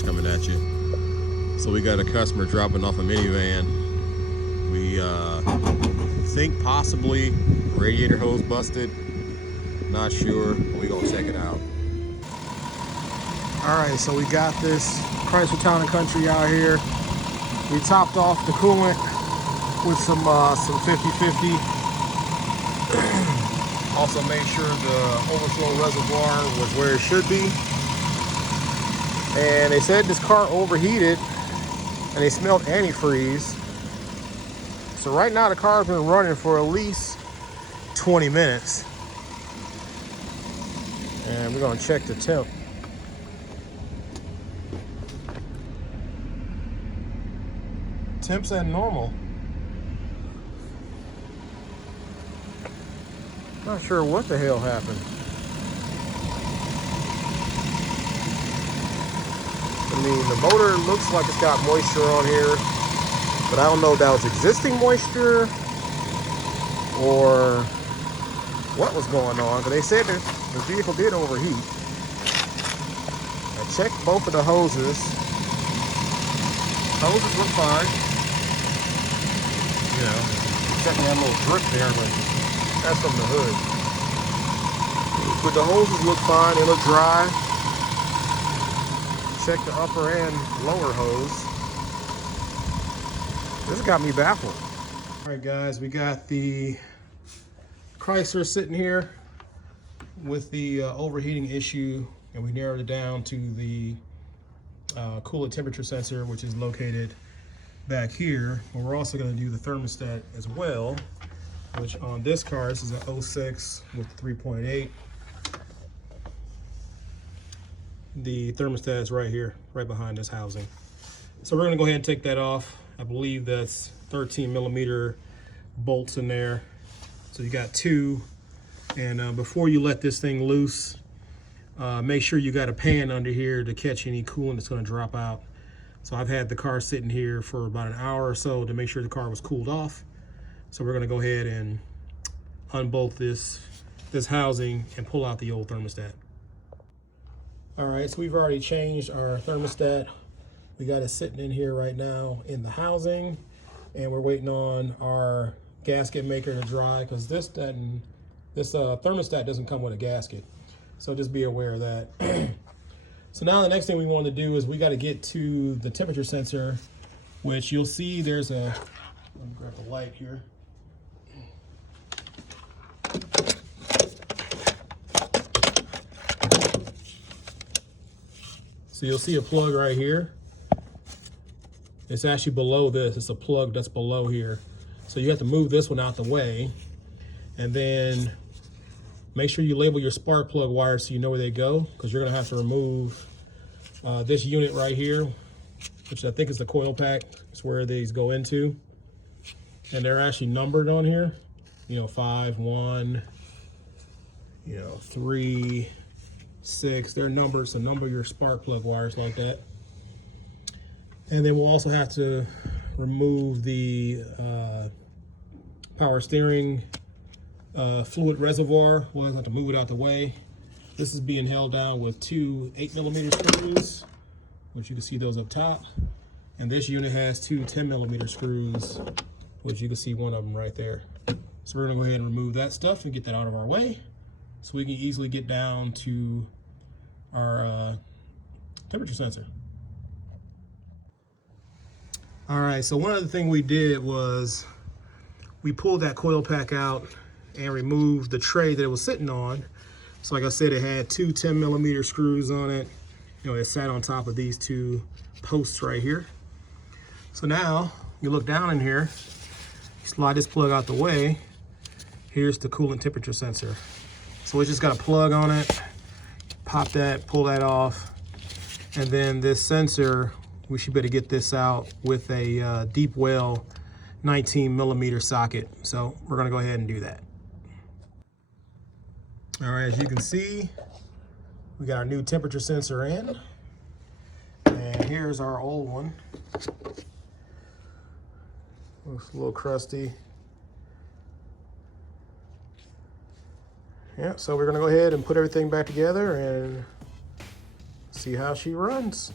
cars coming at you. So we got a customer dropping off a minivan. We think possibly radiator hose busted. Not sure, but we're gonna check it out. All right, so we got this Chrysler Town & Country out here. We topped off the coolant with some 50/50. Also made sure the overflow reservoir was where it should be. And they said this car overheated and they smelled antifreeze. So right now the car's been running for at least 20 minutes. And we're gonna check the temp. Temp's at normal. Not sure what the hell happened. I mean, the motor looks like it's got moisture on here, but I don't know if that was existing moisture or what was going on, because they said that the vehicle did overheat. I checked both of the hoses. Hoses look fine. You know, except that little drip there, but that's from the hood. But the hoses look fine, they look dry. Check the upper and lower hose. This got me baffled. All right, guys, we got the Chrysler sitting here with the overheating issue, and we narrowed it down to the coolant temperature sensor, which is located back here. But we're also going to do the thermostat as well, which on this car, this is an 06 with 3.8. The thermostat is right here, right behind this housing. So we're going to go ahead and take that off. I believe that's 13 millimeter bolts in there. So you got two. And before you let this thing loose, make sure you got a pan under here to catch any coolant that's going to drop out. So I've had the car sitting here for about an hour or so to make sure the car was cooled off. So we're going to go ahead and unbolt this housing and pull out the old thermostat. All right, so we've already changed our thermostat. We got it sitting in here right now in the housing, and we're waiting on our gasket maker to dry, because this thermostat doesn't come with a gasket. So just be aware of that. So now the next thing we want to do is we got to get to the temperature sensor, which you'll see there's a, let me grab the light here. So you'll see a plug right here. It's actually below this. It's a plug that's below here. So you have to move this one out the way, and then make sure you label your spark plug wires so you know where they go, because you're gonna have to remove this unit right here, which I think is the coil pack. It's where these go into. And they're actually numbered on here. You know, 5, 1, 3, 6. They're numbered, so number your spark plug wires like that. And then we'll also have to remove the power steering fluid reservoir. We'll have to move it out the way. This is being held down with two 8 millimeter screws, which you can see those up top. And this unit has two 10 millimeter screws, which you can see one of them right there. So we're gonna go ahead and remove that stuff and get that out of our way, so we can easily get down to our temperature sensor. All right, so one other thing we did was we pulled that coil pack out and removed the tray that it was sitting on. So like I said, it had two 10 millimeter screws on it. You know, it sat on top of these two posts right here. So now you look down in here, slide this plug out the way. Here's the coolant temperature sensor. So it's just got a plug on it. Pop that, pull that off. And then this sensor, we should be able to get this out with a deep well 19 millimeter socket. So we're gonna go ahead and do that. All right, as you can see, we got our new temperature sensor in. And here's our old one. Looks a little crusty. Yeah, so we're gonna go ahead and put everything back together and see how she runs.